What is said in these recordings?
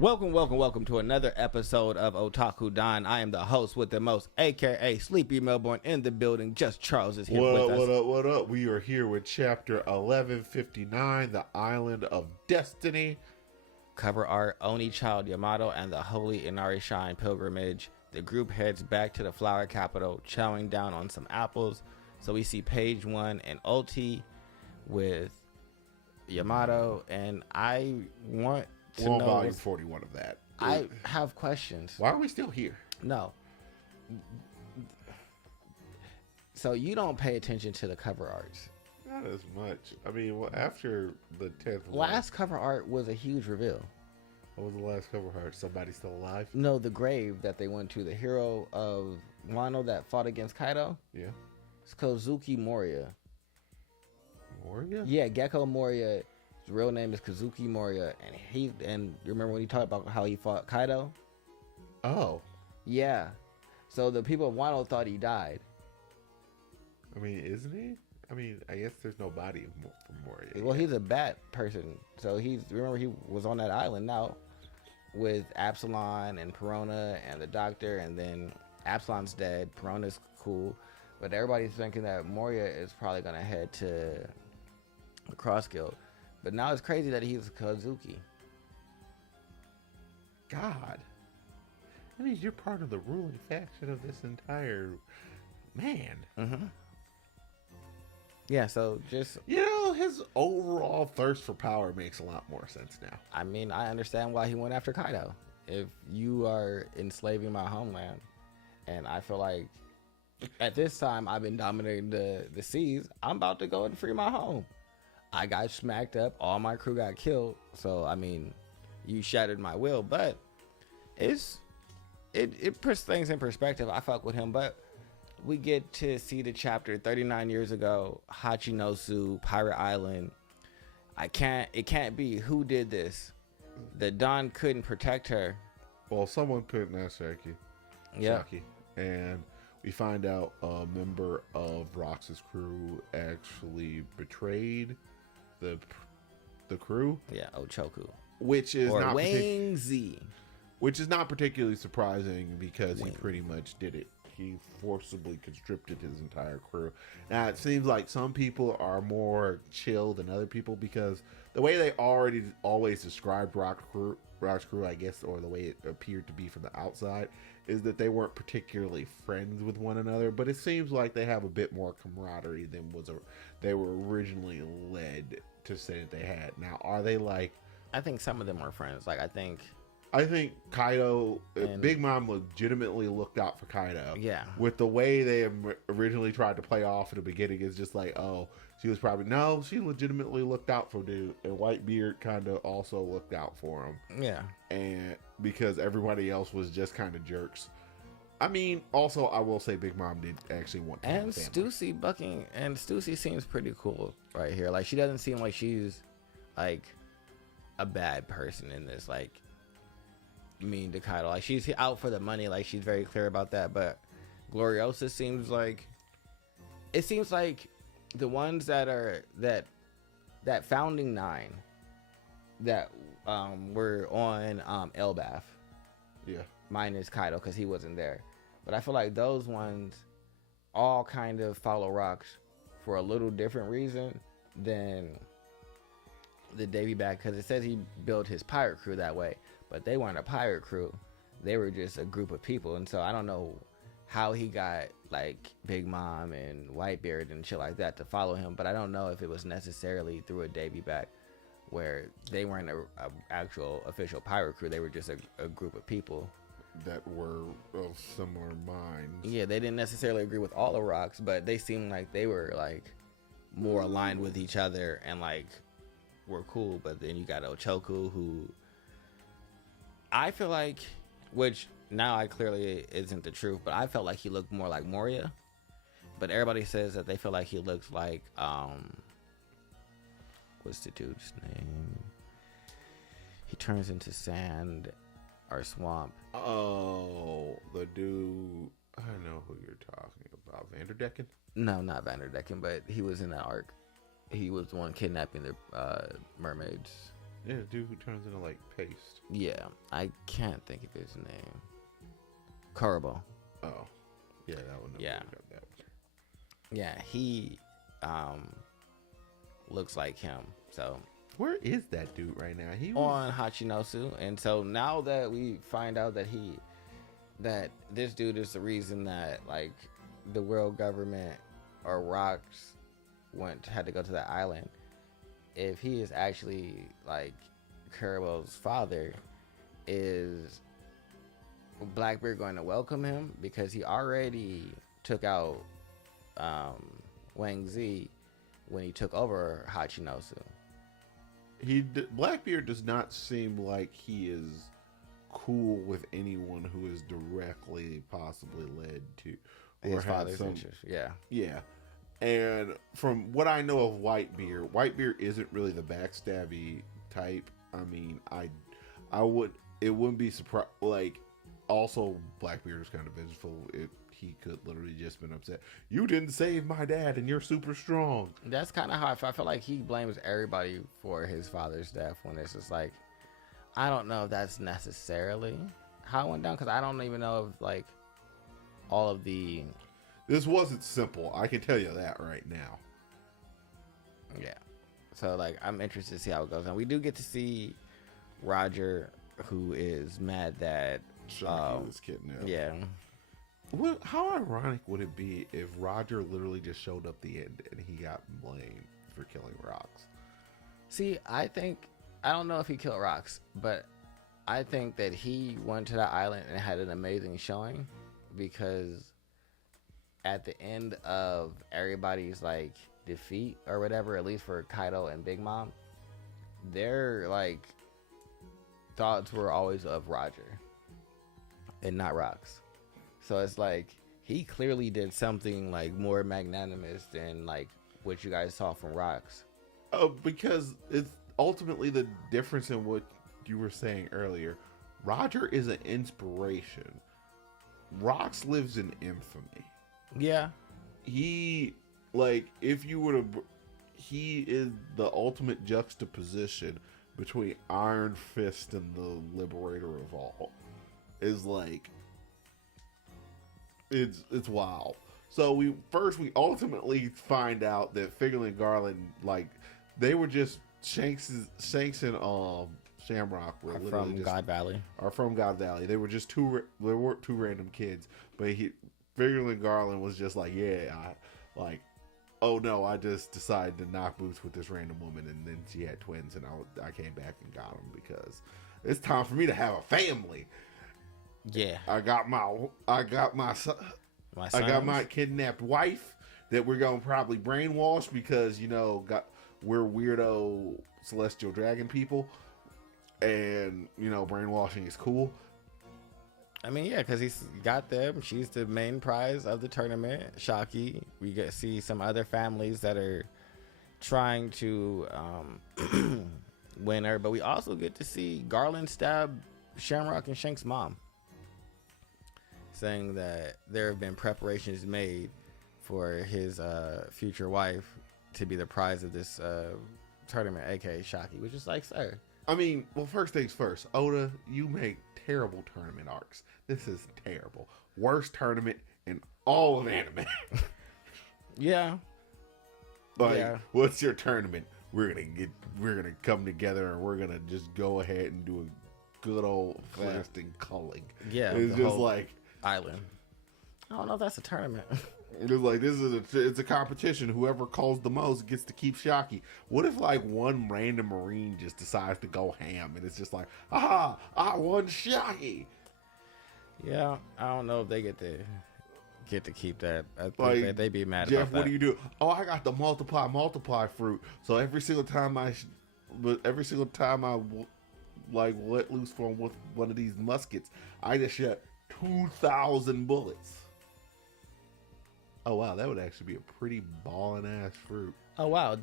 Welcome to another episode of Otaku Don. I am the host with the most, aka Sleepy Melbourne, in the building. Just Charles is here with us. What up? We are here with chapter 1159, The Island of Destiny. Cover art, Oni Child Yamato and the Holy Inari Shrine Pilgrimage. The group heads back to the flower capital, chowing down on some apples. So we see page 1 and Oti with Yamato, and I want to know volume 41 of that. I have questions. Why are we still here? No. So you don't pay attention to the cover arts. Not as much. I mean, well, after the 10th Last cover art was a huge reveal. What was the last cover art? Somebody still alive? No, the grave that they went to. The hero of Wano that fought against Kaido. Yeah. It's Kazuki Moria. Moria? Yeah, Gecko Moria. His real name is Kazuki Moria, and you remember when he talked about how he fought Kaido? Oh. Yeah. So the people of Wano thought he died. I mean, isn't he? I mean, I guess there's no body from Moria. Well, he's a bat person, so remember he was on that island now with Absalon and Perona and the doctor, and then Absalon's dead. Perona's cool, but everybody's thinking that Moria is probably gonna head to the Cross Guild. But now it's crazy that he's Kazuki. God. That means you're part of the ruling faction of this entire man. Mm-hmm. Yeah, so just... his overall thirst for power makes a lot more sense now. I mean, I understand why he went after Kaido. If you are enslaving my homeland, and I feel like at this time I've been dominating the seas, I'm about to go and free my home. I got smacked up, all my crew got killed, so I mean, you shattered my will, but it puts things in perspective. I fuck with him, but we get to see the chapter 39 years ago, Hachinosu, Pirate Island. It can't be who did this. The Don couldn't protect her. Well, someone couldn't ask Saki. Yeah. Saki. And we find out a member of Rox's crew actually betrayed the crew. Yeah, Ochoku. Which is or not Wang Z. Which is not particularly surprising because he pretty much did it. He forcibly conscripted his entire crew. Now, it seems like some people are more chill than other people because the way they always described Rock's crew, I guess, or the way it appeared to be from the outside, is that they weren't particularly friends with one another. But it seems like they have a bit more camaraderie than they were originally led to say that they had. Now, are they like... I think some of them are friends. Like, I think Kaido, Big Mom legitimately looked out for Kaido. Yeah. With the way they originally tried to play off in the beginning, it's just like, oh, she legitimately looked out for dude. And Whitebeard kind of also looked out for him. Yeah. And because everybody else was just kind of jerks. I mean, also, I will say Big Mom did actually want to have a family. Stussy seems pretty cool right here. Like, she doesn't seem like she's, like, a bad person in this, like, mean to Kaido. Like, she's out for the money, like, she's very clear about that. But Gloriosa seems like the ones that are that founding 9 that were on Elbaf. Yeah. Minus Kaido because he wasn't there. But I feel like those ones all kind of follow Rocks for a little different reason than the Davy Bag, because it says he built his pirate crew that way, but they weren't a pirate crew. They were just a group of people. And so I don't know how he got like Big Mom and Whitebeard and shit like that to follow him, but I don't know if it was necessarily through a Davy Bag where they weren't a actual official pirate crew. They were just a group of people that were of similar minds. Yeah, they didn't necessarily agree with all the Rocks, but they seemed like they were like more aligned with each other and like were cool. But then you got Ochoku, who I feel like, which now I clearly isn't the truth, but I felt like he looked more like Moria. But everybody says that they feel like he looks like what's the dude's name? He turns into sand or swamp. Oh, the dude. I know who you're talking about. Vanderdecken? No, not Vanderdecken, but he was in that arc. He was the one kidnapping the mermaids. Yeah, the dude who turns into like paste. Yeah, I can't think of his name. Kurbo. Oh, yeah, that one. Yeah. Yeah, he looks like him. So where is that dude right now? He was on Hachinosu, and so now that we find out that this dude is the reason that like the world government or rocks had to go to that island. If he is actually like Kurbo's father, is Blackbeard going to welcome him because he already took out Wang Zi when he took over Hachinosu? Blackbeard does not seem like he is cool with anyone who is directly possibly led to or his father's interest. Yeah. And from what I know of Whitebeard isn't really the backstabby type. I mean, it wouldn't be surprised. Like, also Blackbeard is kind of vengeful. He could literally just been upset. You didn't save my dad, and you're super strong. That's kind of how I feel like he blames everybody for his father's death when it's just like, I don't know if that's necessarily how it went down because I don't even know if like all of the. This wasn't simple. I can tell you that right now. Yeah. So like I'm interested to see how it goes. And we do get to see Roger, who is mad that Shocky was kidnapped. Yeah. How ironic would it be if Roger literally just showed up the end and he got blamed for killing Rox? See, I don't know if he killed Rox, but I think that he went to that island and had an amazing showing because at the end of everybody's like defeat or whatever, at least for Kaido and Big Mom, their like thoughts were always of Roger and not Rox. So it's like he clearly did something like more magnanimous than like what you guys saw from Rox. Because it's ultimately the difference in what you were saying earlier. Roger is an inspiration. Rox lives in infamy. Yeah. He is the ultimate juxtaposition between Iron Fist and the Liberator of all. Is like it's wild. So we ultimately find out that Figure and Garland, like, they were just Shanks and Shamrock were from God Valley. Are from God Valley. They were just two random kids, but Figure and Garland was just like, oh no, I just decided to knock boots with this random woman, and then she had twins, and I came back and got them because it's time for me to have a family. Yeah, I got my son. I got my kidnapped wife that we're gonna probably brainwash because we're weirdo celestial dragon people, and brainwashing is cool. I mean, yeah, because he's got them. She's the main prize of the tournament. Shocky. We get see some other families that are trying to win her, but we also get to see Garland stab Shamrock and Shank's mom, saying that there have been preparations made for his future wife to be the prize of this tournament, aka Shocky, which is like, sir. I mean, well, first things first, Oda, you make terrible tournament arcs. This is terrible. Worst tournament in all of anime. Yeah. What's your tournament? We're gonna come together and we're gonna just go ahead and do a good old fasting culling. Yeah. It's just like island. I don't know if that's a tournament. It's like it's a competition. Whoever calls the most gets to keep Shocky. What if like one random Marine just decides to go ham and it's just like, I won Shocky. Yeah, I don't know if they get to keep that. I think that they'd be mad Jeff, about that. What do you do? Oh, I got the multiply fruit. So every single time I like let loose from with one of these muskets, I just shot 2,000 bullets. Oh wow, that would actually be a pretty ballin' ass fruit. Oh wow,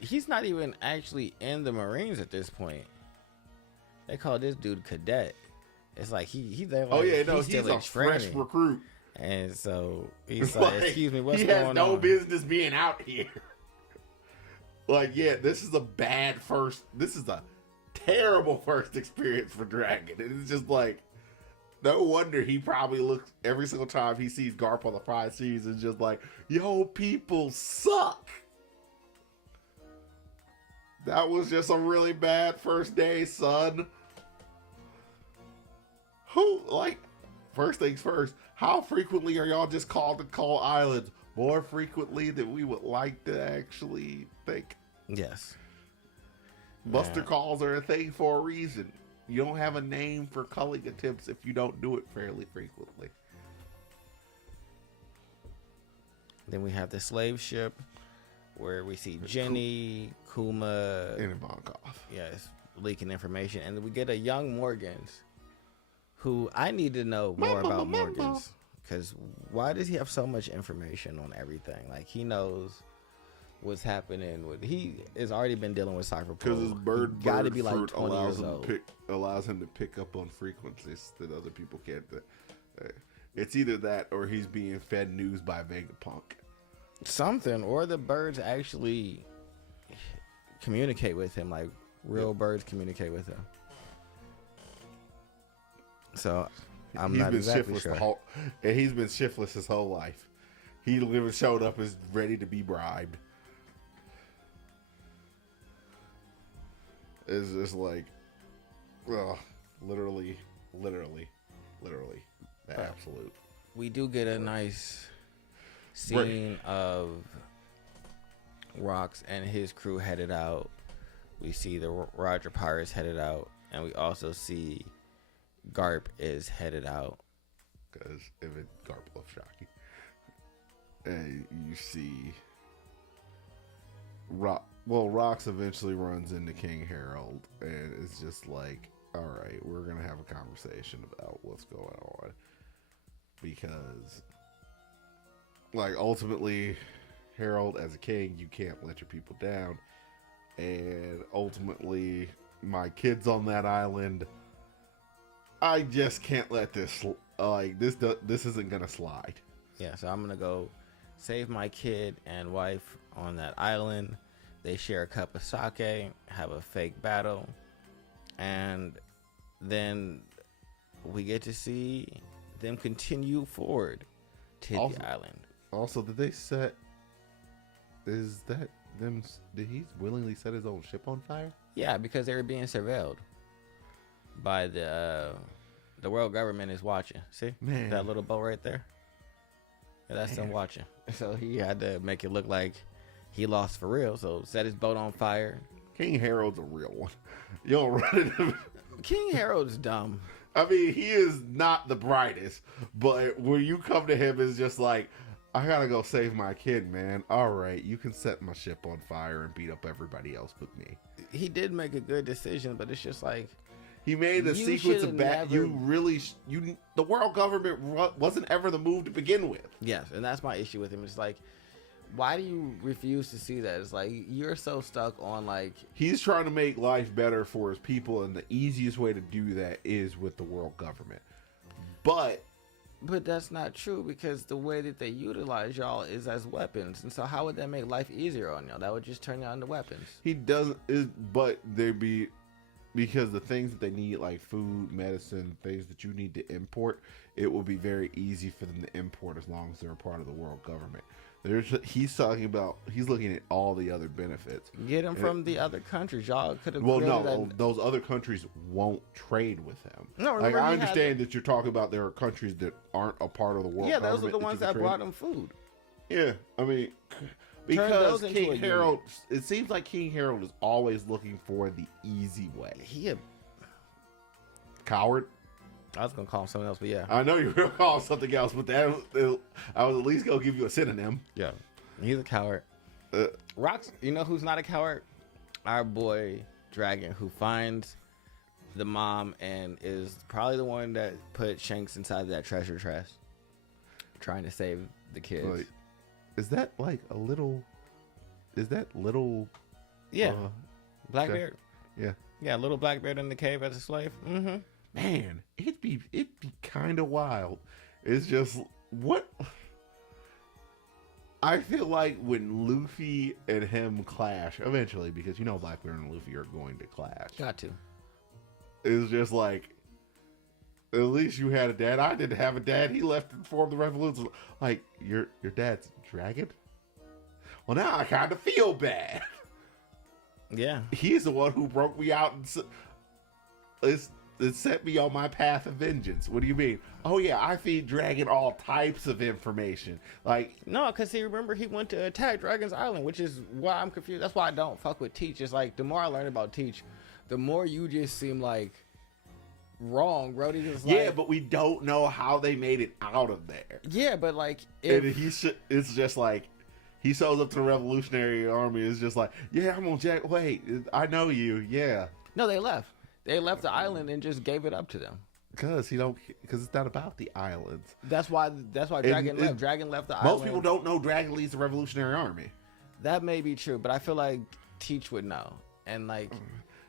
he's not even actually in the Marines at this point. They call this dude cadet. It's like he's there. Like, he's a fresh recruit. And so he's like, excuse me, what's going on? He has no business being out here. Like, yeah, this is a terrible first experience for Dragon. And it's just like, no wonder he probably looks every single time he sees Garp on the 5 seasons, just like, yo, people suck. That was just a really bad first day, son. First things first, how frequently are y'all just called to call islands? More frequently than we would like to actually think. Yes. Buster calls are a thing for a reason. You don't have a name for culling attempts if you don't do it fairly frequently. Then we have the slave ship, where we see Jenny, Kuma, and Ivankov. Yes, leaking information, and we get a young Morgans, who I need to know more about Morgans, because why does he have so much information on everything? Like, he knows what's happening with. He has already been dealing with Cypherpole. Because his bird got to be fruit like 20 years old. Allows him to pick up on frequencies that other people can't. It's either that or he's being fed news by Vegapunk. Something, or the birds actually communicate with him, like real birds communicate with him. So I'm not exactly sure. And he's been shiftless his whole life. He literally showed up as ready to be bribed. It's just like, literally, the absolute. We do get a nice scene of Rox and his crew headed out. We see the Roger Pirates headed out, and we also see Garp is headed out. Because even Garp loves Shocky. And you see Rox eventually runs into King Harold, and it's just like, all right, we're going to have a conversation about what's going on. Because, like, ultimately, Harold, as a king, you can't let your people down. And ultimately, my kids on that island, I just can't let this, this isn't going to slide. Yeah, so I'm going to go save my kid and wife on that island. They share a cup of sake, have a fake battle, and then we get to see them continue forward to the island. Also, did they set... Is that them... Did he willingly set his own ship on fire? Yeah, because they were being surveilled by the world government is watching. See? Man. That little boat right there? Yeah, that's them watching. So he had to make it look like he lost for real. So set his boat on fire. King Harold's a real one. You don't run into him. King Harold's dumb. I mean, he is not the brightest, but when you come to him, it's just like, I gotta go save my kid, man. All right, you can set my ship on fire and beat up everybody else but me. He did make a good decision, but it's just like, he made a sequence of bad. The world government wasn't ever the move to begin with. Yes, and that's my issue with him. It's like, why do you refuse to see that? It's like, you're so stuck on, like... He's trying to make life better for his people, and the easiest way to do that is with the world government. But that's not true, because the way that they utilize y'all is as weapons. And so how would that make life easier on y'all? That would just turn y'all into weapons. He doesn't... But they'd be... Because the things that they need, like food, medicine, things that you need to import, it will be very easy for them to import as long as they're a part of the world government. He's looking at all the other benefits. Get them from the other countries. Y'all could have. Well, no, those other countries won't trade with him. No, like, I understand that you're talking about there are countries that aren't a part of the world. Yeah, those are the ones that brought him food. Yeah, I mean, because King Harold, it seems like King Harold is always looking for the easy way. He a coward. I was gonna call him something else, but yeah. I know you were gonna call him something else, but I was at least gonna give you a synonym. Yeah, he's a coward. Rox, you know who's not a coward? Our boy Dragon, who finds the mom and is probably the one that put Shanks inside that treasure chest, trying to save the kids. Like, is that like a little? Is that little? Yeah, Blackbeard. Yeah, yeah, little Blackbeard in the cave as a slave. Mm-hmm. Man, it'd be kind of wild. It's just what I feel like when Luffy and him clash eventually, because you know Blackbeard and Luffy are going to clash. Got to. It's just like, at least you had a dad. I didn't have a dad. He left and formed the revolution. Like, your dad's dragon? Well, now I kind of feel bad. Yeah. He's the one who broke me out and it set me on my path of vengeance. What do you mean? Oh, yeah, I feed Dragon all types of information. Like, no, because remember he went to attack Dragon's Island, which is why I'm confused. That's why I don't fuck with Teach. It's like, the more I learn about Teach, the more you just seem like wrong, bro. Yeah, but we don't know how they made it out of there. Yeah, but like, it's just like, he shows up to the Revolutionary Army. It's just like, yeah, I'm on Jack. Wait, I know you. Yeah. No, they left. They left the island and just gave it up to them. Because it's not about the islands. That's why Dragon left. Dragon left the island. Most people don't know Dragon leads the Revolutionary Army. That may be true, but I feel like Teach would know. And like,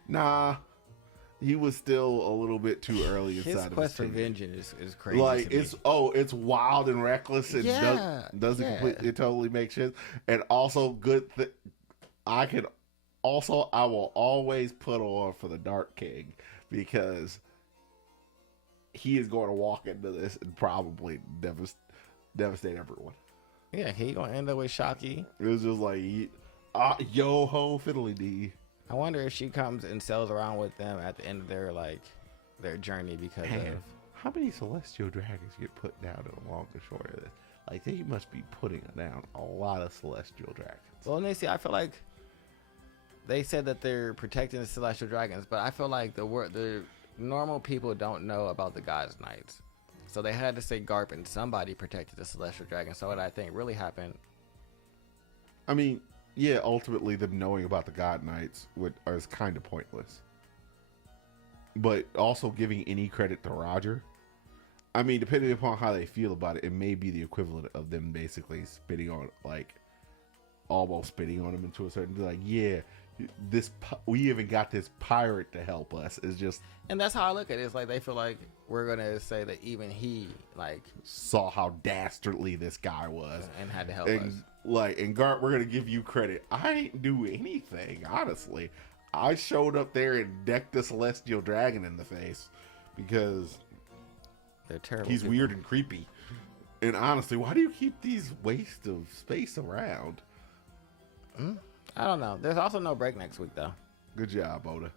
nah, he was still a little bit too early inside of his quest for vengeance is crazy. Like, it's wild and reckless and doesn't completely, it totally makes sense. And also good I will always put on for the Dark King, because he is going to walk into this and probably devastate everyone. Yeah, he gonna end up with Shocky. It was just like, yo ho fiddly dee. I wonder if she comes and sails around with them at the end of their journey, because of how many celestial dragons get put down in a long and short of this. Like, they must be putting down a lot of celestial dragons. Well, and I feel like they said that they're protecting the celestial dragons, but I feel like the normal people don't know about the God's Knights. So they had to say Garp and somebody protected the celestial dragon. So what I think really happened. I mean, yeah, ultimately them knowing about the God Knights is kind of pointless. But also giving any credit to Roger. I mean, depending upon how they feel about it, it may be the equivalent of them basically almost spitting on him into a certain, like, yeah, we even got this pirate to help us. It's just, and that's how I look at it. It's like they feel like we're gonna say that even he saw how dastardly this guy was and had to help us. And Garp, we're gonna give you credit. I ain't do anything, honestly. I showed up there and decked the celestial dragon in the face because they're terrible. He's weird and creepy. And honestly, why do you keep these wastes of space around? I don't know. There's also no break next week, though. Good job, Oda.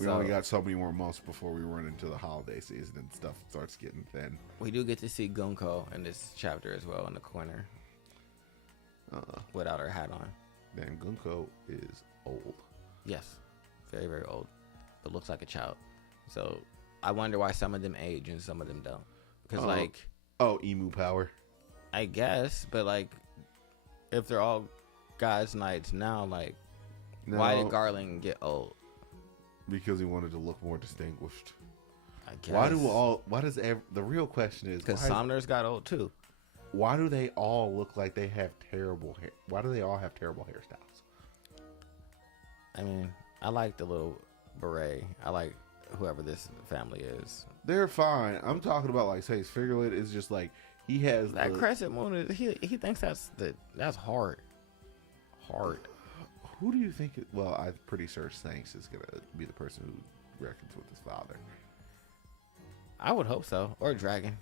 We only got so many more months before we run into the holiday season and stuff starts getting thin. We do get to see Gunko in this chapter as well in the corner. Without her hat on. Damn, Gunko is old. Yes. Very, very old. But looks like a child. So I wonder why some of them age and some of them don't. Because emu power. I guess. But if they're all God's Knights now, why did Garland get old? Because he wanted to look more distinguished. I guess. The real question is, because Somner's got old too. Why do they all look like they have terrible hair? Why do they all have terrible hairstyles? I mean, I like the little beret. I like whoever this family is. They're fine. I'm talking about say Figurelit is just he has that crescent moon. He thinks that's hard. Hard. Who do you think? I'm pretty sure Shanks is gonna be the person who reckons with his father. I would hope so, or Dragon,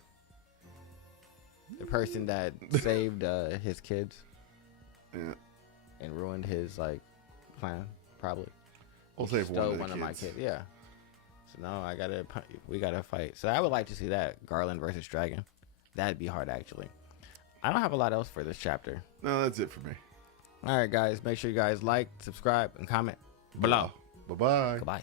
the person that saved his kids, and ruined his plan. Probably. We'll save one of my kids. Yeah. So no, we gotta fight. So I would like to see that Garland versus Dragon. That'd be hard, actually. I don't have a lot else for this chapter. No, that's it for me. All right, guys. Make sure you guys like, subscribe, and comment below. Bye-bye. Goodbye.